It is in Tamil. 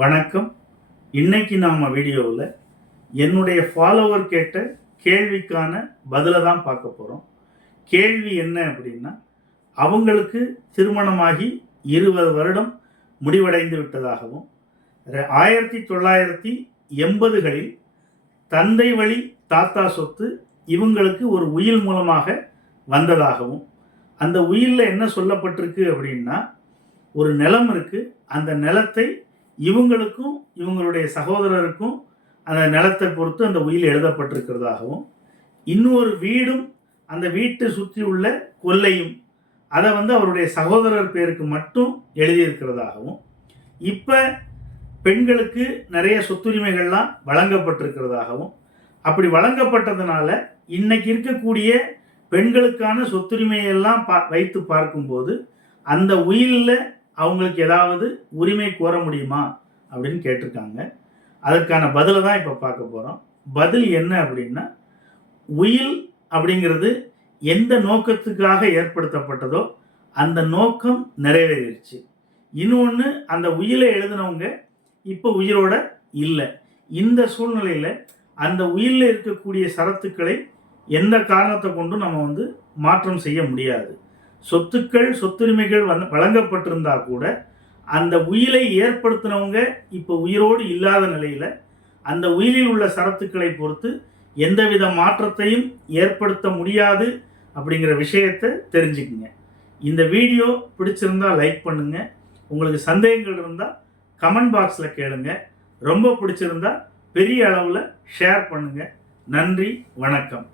வணக்கம். இன்னைக்கு நாம வீடியோவில் என்னுடைய ஃபாலோவர் கேட்ட கேள்விக்கான பதிலை தான் பார்க்க போகிறோம். கேள்வி என்ன அப்படின்னா, அவங்களுக்கு திருமணமாகி 20 வருடம் முடிவடைந்து விட்டதாகவும் 1980களில் தந்தை வழி தாத்தா சொத்து இவங்களுக்கு ஒரு உயில் மூலமாக வந்ததாகவும், அந்த உயிலில் என்ன சொல்லப்பட்டிருக்கு அப்படின்னா, ஒரு நிலம் இருக்குது, அந்த நிலத்தை இவங்களுக்கும் இவங்களுடைய சகோதரருக்கும் அந்த நிலத்தை பொறுத்து அந்த உயில் எழுதப்பட்டிருக்கிறதாகவும், இன்னொரு வீடும் அந்த வீட்டை சுற்றி உள்ள கொல்லையும் அதை அவருடைய சகோதரர் பேருக்கு மட்டும் எழுதியிருக்கிறதாகவும், இப்போ பெண்களுக்கு நிறைய சொத்துரிமைகள்லாம் வழங்கப்பட்டிருக்கிறதாகவும், அப்படி வழங்கப்பட்டதுனால இன்னைக்கு இருக்கக்கூடிய பெண்களுக்கான சொத்துரிமையெல்லாம் வைத்து பார்க்கும்போது அந்த உயிலில் அவங்களுக்கு ஏதாவது உரிமை கோர முடியுமா அப்படின்னு கேட்டிருக்காங்க. அதற்கான பதிலை தான் இப்போ பார்க்க போகிறோம். பதில் என்ன அப்படின்னா, உயில் அப்படிங்கிறது எந்த நோக்கத்துக்காக ஏற்படுத்தப்பட்டதோ அந்த நோக்கம் நிறைவேறிடுச்சு. இன்னொன்று, அந்த உயிலை எழுதினவங்க இப்போ உயிரோட இல்லை. இந்த சூழ்நிலையில் அந்த உயிலில் இருக்கக்கூடிய சரத்துக்களை எந்த காரணத்தை கொண்டும் நம்ம மாற்றம் செய்ய முடியாது. சொத்துக்கள் சொத்துரிமைகள் வழங்கப்பட்டிருந்தா கூட அந்த உயிலை ஏற்படுத்தினவங்க இப்போ உயிரோடு இல்லாத நிலையில் அந்த உயிலில் உள்ள சரத்துக்களை பொறுத்து எந்தவித மாற்றத்தையும் ஏற்படுத்த முடியாது அப்படிங்கிற விஷயத்தை தெரிஞ்சுக்குங்க. இந்த வீடியோ பிடிச்சிருந்தா லைக் பண்ணுங்க. உங்களுக்கு சந்தேகங்கள் இருந்தால் கமெண்ட் பாக்ஸில் கேளுங்க. ரொம்ப பிடிச்சிருந்தா பெரிய அளவில் ஷேர் பண்ணுங்க. நன்றி, வணக்கம்.